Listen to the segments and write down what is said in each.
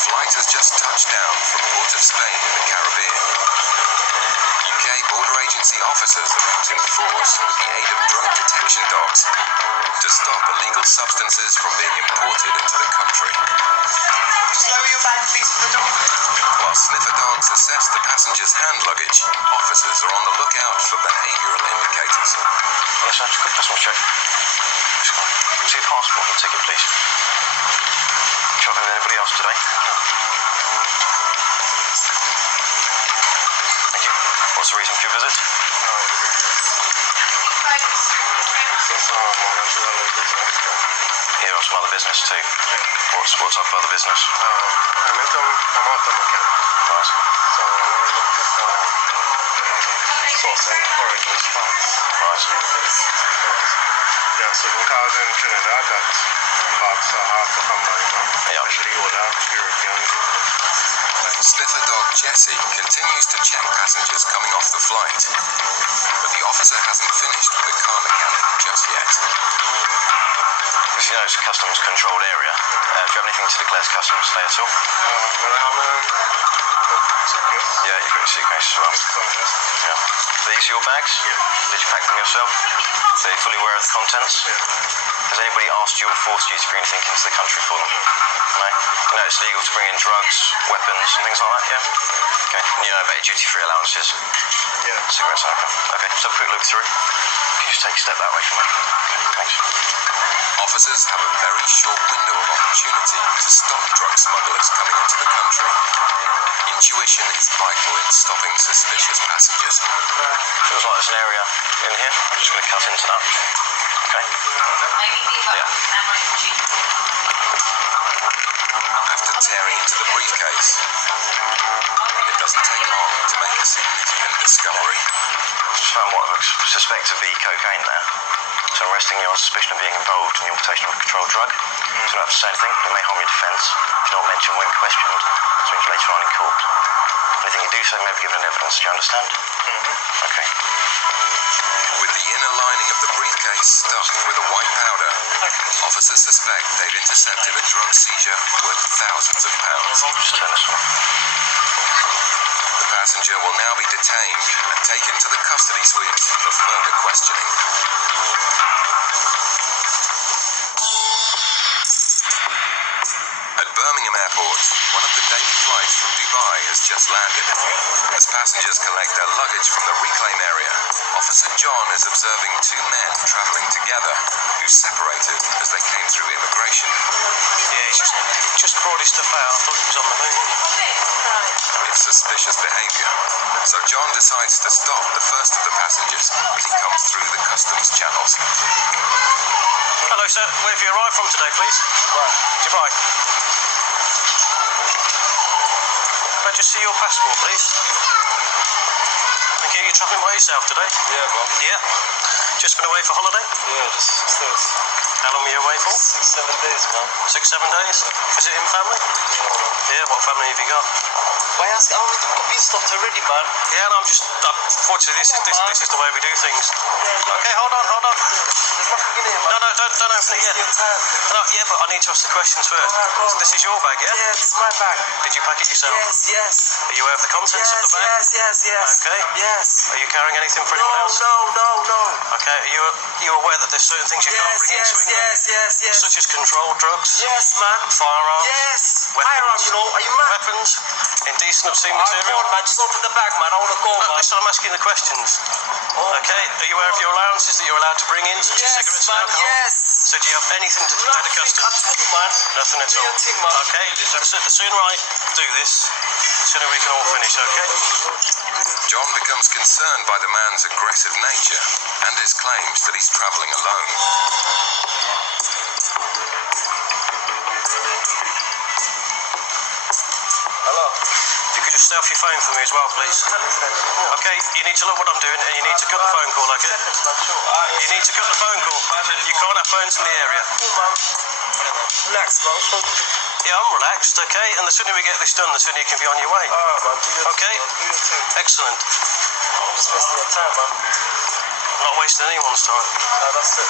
flight has just touched down from Port of Spain in the Caribbean. UK Border Agency officers are out in force with the aid of drug detection dogs to stop illegal substances from being imported into the country. Just lower your bag, please, for the dog. While sniffer dogs assess the passenger's hand luggage, officers are on the lookout for behavioural indicators. Yes, sir. Just quick customs check. See your passport and ticket, please. Travelling with anybody else today? Thank you. What's the reason for your visit? Here on some other business too. What's up with other business? I'm auto mechanic. Right. So I look at sourcing foreign use parts. Right. Yeah, so because in Trinidad that parts are hard to come by, Yeah. especially older European vehicles. Sniffer dog Jessie continues to check passengers coming off the flight, but the officer hasn't finished with the car mechanic just yet. As you know, it's a customs controlled area. Do you have anything to declare to customs today at all? Well, I have a suitcase. Yeah, you've got your suitcase as well. Yeah. These are your bags? Did you pack them yourself? So you're fully aware of the contents? Has anybody asked you or forced you to bring anything into the country for them? No? You know it's legal to bring in drugs, weapons and things like that, yeah? Okay. And you know about your duty-free allowances? Yeah. Cigarettes, okay. Let's have a quick look through. Can you just take a step that way for me? Okay, thanks. Officers have a very short window of opportunity to stop drug smugglers coming into the country. Intuition is vital in stopping suspicious passengers. Feels like there's an area in here. I'm just going to cut into that. Okay. Yeah. After tearing into the briefcase, it doesn't take long to make a significant discovery. Just found what looks suspected to be cocaine there. So I'm arresting you on suspicion of being involved in the importation of a controlled drug. So you don't have to say anything. It may harm your defence. If you're not mentioned when questioned, this means later on in court. Anything you do say may be given evidence. Do you understand? Okay. With the inner lining of the briefcase stuffed with a white powder, officers suspect they've intercepted a drug seizure worth thousands of pounds. Just turn this one. The passenger will now be detained and taken to the custody suite for further questioning. At Birmingham Airport, one of the daily flights from Dubai has just landed. As passengers collect their luggage from the reclaim area, Officer John is observing two men travelling together who separated as they came through immigration. Yeah, he's just brought his stuff out. I thought he was on the moon. It's suspicious behaviour, so John decides to stop the first of the passengers as he comes through the customs channels. Hello, sir. Where have you arrived from today, please? Dubai. Can I just see your passport, please? Thank you. You're travelling by yourself today? Yeah, man. Yeah. Just been away for holiday? Yeah, just How long were you away for? 6-7 days, man. 6-7 days? Visiting family? Yeah. What family have you got? Why ask? Oh, it could be stopped already, man. Yeah, no, unfortunately, this is the way we do things. Okay, hold on. There's nothing in here, man. No, don't open it yet. Your time. No, yeah, but I need to ask the questions first. This is your bag, yeah? Yeah, this is my bag. Did you pack it yourself? Yes. Are you aware of the contents of the bag? Yes. Okay. Yes. Are you carrying anything for anyone else? No. Okay, are you aware that there's certain things you can't bring into England? Yes. Such as controlled drugs, Yes, man. firearms, Yes. weapons, Firearm, you know. Are you mad? weapons, indecent obscene Come material. on, man. Just open the bag, man. I want to go, No, man. listen, I'm asking the questions. Okay, are you aware of your allowances that you're allowed to bring in, such as cigarettes and alcohol? Yes. So do you have anything to declare to Nothing customs? at all, man. Nothing at all. Nothing, man. Okay, so the sooner I do this, the sooner we can all finish, okay? John becomes concerned by the man's aggressive nature and his claims that he's travelling alone. Hello. If you could just stay off your phone for me as well, please. Okay, you need to look what I'm doing and you need to cut the phone call, okay? You need to cut the phone call. You can't have phones in the area. Relax, man. Yeah, I'm relaxed, okay? And the sooner we get this done, the sooner you can be on your way. Alright, man. Do your Okay? thing, man. Do your thing. Excellent. I'm just wasting your time, man. not wasting anyone's time. That's it.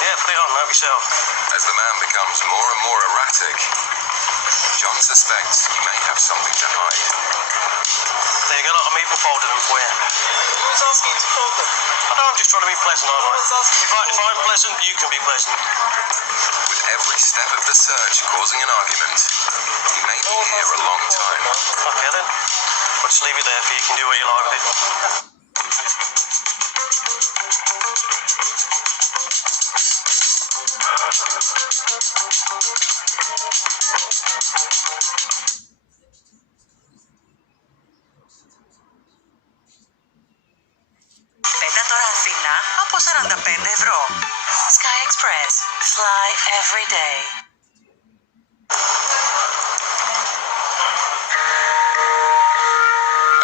Yeah, put it on, help yourself. As the man becomes more and more erratic, John suspects he may have something to hide. There you go, look, I'm even folding them for you. Who's asking you to fold them? I know, I'm just trying to be pleasant, aren't I? one's asking you If I'm pleasant, you can be pleasant. With every step of the search causing an argument, he may be here a long time. Okay then. I'll just leave it there for you, you can do what you like with it. Πέτα τώρα Αθήνα από 45 ευρώ. Sky Express. Fly every day.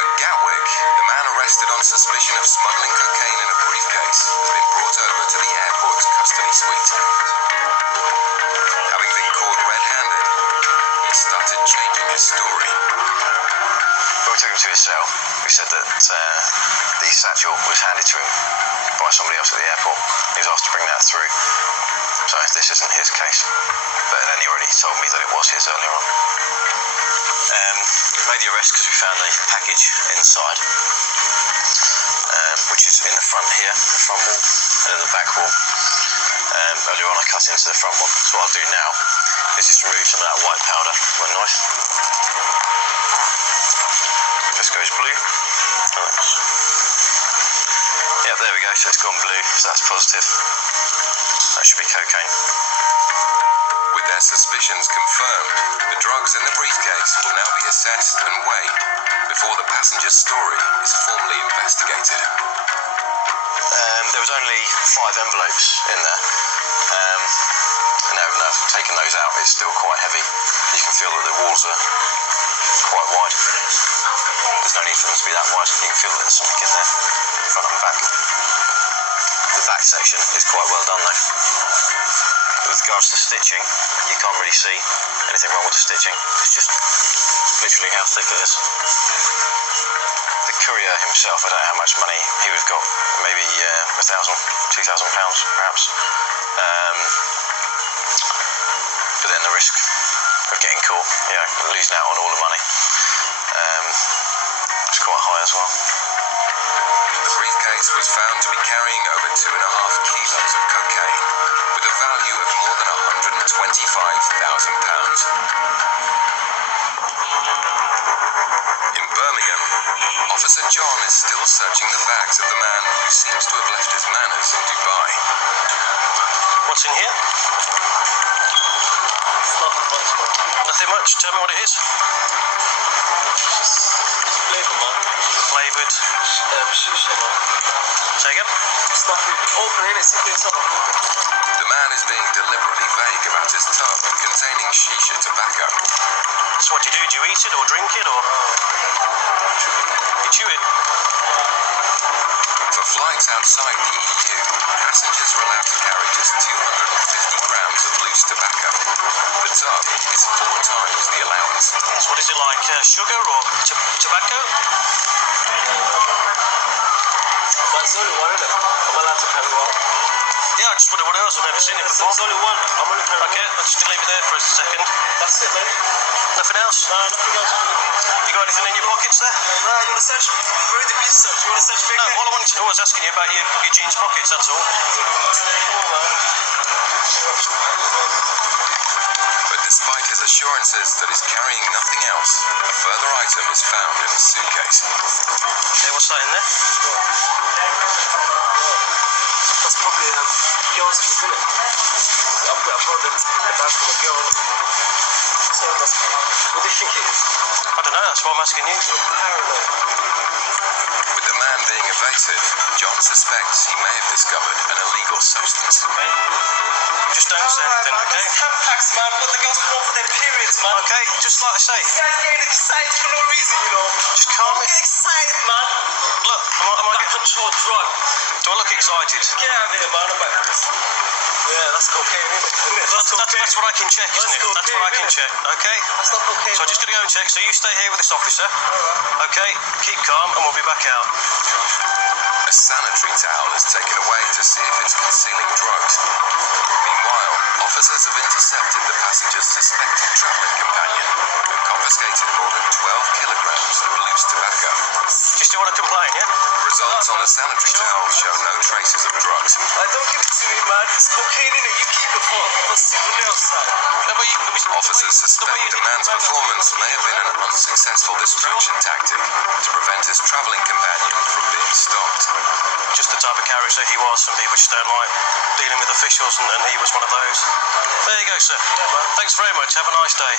At Gatwick, the man arrested on suspicion of smuggling cocaine in a briefcase has been brought over to the airport's custody suite. Having been caught red-handed, he started changing his story. When we took him to his cell, we said that the satchel was handed to him by somebody else at the airport. He was asked to bring that through. So this isn't his case. But then he already told me that it was his earlier on. We made the arrest because we found the package inside, which is in the front here, the front wall, and in the back wall. Earlier on I cut into the front one. So what I'll do now is just remove some of that white powder with a knife. Just goes blue. Nice. Yep, there we go, so it's gone blue, so that's positive. That should be cocaine. With their suspicions confirmed, the drugs in the briefcase will now be assessed and weighed before the passenger's story is formally investigated. There was only 5 envelopes in there. No, taking those out, it's still quite heavy. You can feel that the walls are quite wide. There's no need for them to be that wide. You can feel that there's something in there, front and back. The back section is quite well done though. With regards to stitching, you can't really see anything wrong with the stitching. It's just literally how thick it is. The courier himself, I don't know how much money he would have got. Maybe £1,000, £2,000 perhaps. But then the risk of getting caught, losing out on all the money, it's quite high as well. The briefcase was found to be carrying over 2.5 kilos of cocaine, with a value of more than £125,000. In Birmingham, Officer John is still searching the bags of the man who seems to have left his manners in Dubai. What's in here? Nothing much. Tell me what it is. Flavour, man. Flavoured. Shisha, man. Say again? It's nothing. Open it, see if it's on. The man is being deliberately vague about his tub containing shisha tobacco. So what do? Do you eat it or drink it or? You chew it? For flights outside the EU, passengers are allowed to carry just 250 grams of loose tobacco. The tub is 4 times the allowance. So what is it like? Sugar or tobacco? But it's only one, isn't it? I'm allowed to carry one. Yeah, I just wondered what else. I've never seen it before. There's only one. I'm only carrying Okay, one. I'll just leave it there for a second. That's it, mate. Nothing else? No, nothing else. You got anything in your pockets there? No, you want to search? Where did you search? You want to search big? No, all I wanted to know was asking you about your jeans pockets, that's all. But despite his assurances that he's carrying nothing else, a further item is found in his suitcase. Okay, what's that in there? That's probably a girl's food, isn't it? I've got a problem in the bag from a girl. So that's what do you think it is? I don't know, that's why I'm asking you. Paranoid. With the man being evasive, John suspects he may have discovered an illegal substance. Just don't say anything, okay? That's Tampax, man. What the girls put on for their periods, man. Okay, just like I say, You guys getting excited for no reason, you know. just calm Don't it. get excited, man. Look, am I That getting... control drug. Do I look excited? Get out of here, man. I'm back. Yeah, that's cocaine, isn't it? That's what I can check, isn't it? That's what I can check, okay? That's not cocaine. So I'm just going to go and check. So you stay here with this officer, okay? Keep calm and we'll be back out. A sanitary towel is taken away to see if it's concealing drugs. Meanwhile, officers have intercepted the passenger's suspected travelling companion and confiscated more than 12 kilograms of loose tobacco. Do you still want to complain, yeah? Results on the sanitary towel show no traces of drugs. Don't give it to me, man. It's cocaine in it. You keep it for someone else. Officers suspect the man's performance may have been an unsuccessful distraction tactic to prevent his travelling companion from being stopped. Just the type of character he was. Some people just don't like dealing with officials, and he was one of those. There you go, sir. Thanks very much. Have a nice day.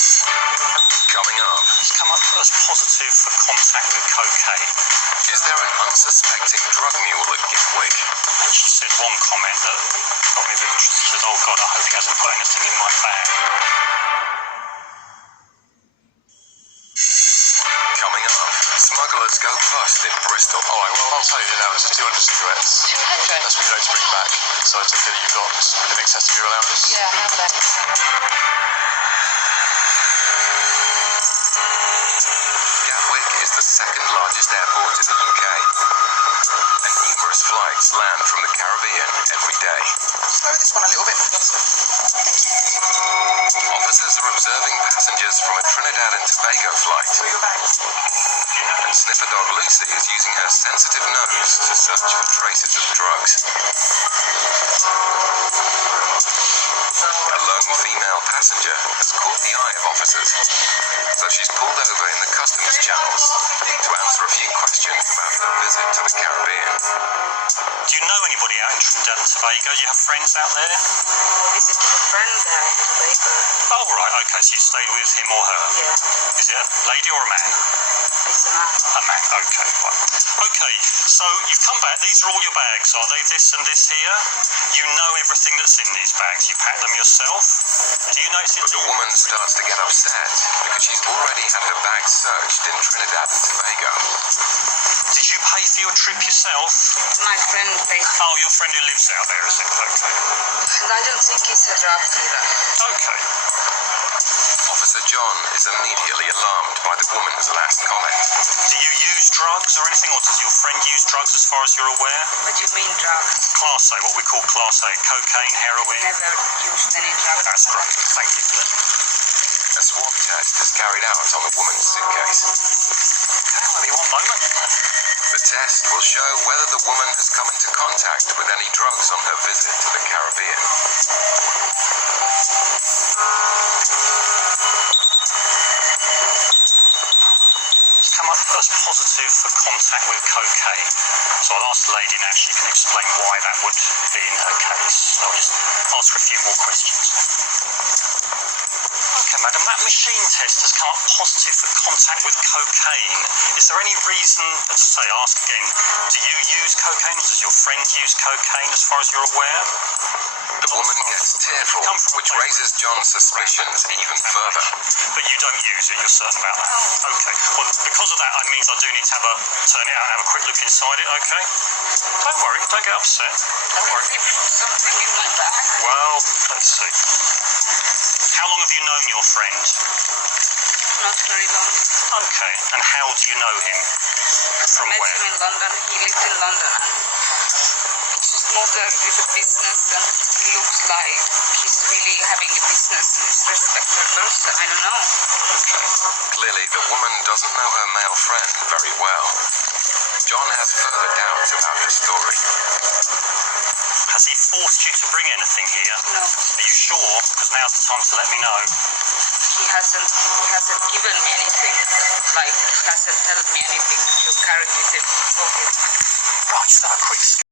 Coming up, It's come up as positive for contact with cocaine. is there an unsuspecting drug mule at Gatwick? And she said one comment that got me a bit interested. She said, "Oh God, I hope he hasn't put anything in my bag." Coming up, smugglers go bust in Bristol. All right, well, I'll tell you now, it's 200 cigarettes. 200? That's what you know to bring back. So I take it you got in excess of your allowance? Yeah, I have that. Gatwick is the second largest airport in the UK, and numerous flights land from the Caribbean every day. Slow this one a little bit. Officers are observing passengers from a Trinidad and Tobago flight, and sniffer dog Lucy is using her sensitive nose to search for traces of drugs. A lone female passenger has caught the eye of officers, so she's pulled over in the customs channels to answer a few questions about her visit to the Caribbean. Do you know anybody out in Trinidad and Tobago? Do you have friends out there? This is a friend there in Tobago. Oh, right, okay, so you stayed with him or her? Yeah, Is it a lady or a man? it's a man. A man, okay, fine. Okay, so you've come back. These are all your bags, are they? This and this here? You know everything that's in these bags. You pack them yourself? Do you notice it? But the woman starts to get upset because she's already had her bag searched in Trinidad and Tobago. Did you pay for your trip yourself? My friend paid. Oh, your friend who lives out there, is it? Okay. And I don't think he's a drug dealer. Okay. Officer John is immediately alarmed by the woman's last comment. Do you use drugs or anything, or does your friend use drugs as far as you're aware? What do you mean drugs? Class A, what we call Class A, cocaine, heroin. Never used any drugs. That's great. Thank you for that. A swab test is carried out on the woman's suitcase. Okay, only one moment. The test will show whether the woman has come into contact with any drugs on her visit to the Caribbean. It's come up as positive for contact with cocaine. So I'll ask the lady now, she can explain why that would be in her case. I'll just ask her a few more questions. Okay, madam, that machine test has come up positive for contact with cocaine. Is there any reason, as I say, ask again, do you use cocaine or does your friend use cocaine as far as you're aware? The woman gets tearful, which raises John's suspicions even further. But you don't use it, you're certain about that? Okay. Well, because of that, that means I do need to turn it out and have a quick look inside it, okay? Don't worry, don't get upset. Don't worry. He put something in my bag. Well, let's see. How long have you known your friend? Not very long. Okay. And how do you know him? From Met where? him in London. He lives in London and just moved there with a business and he looks like he's really having a business and he's a respected person. I don't know. Okay. Clearly, the woman doesn't know her male friend very well. John has further doubts about her story. Has he forced you to bring anything here? No, Are you sure? Because now's the time to let me know. he hasn't given me anything. Like, he hasn't told me anything to carry with him. Okay. Right, so a quick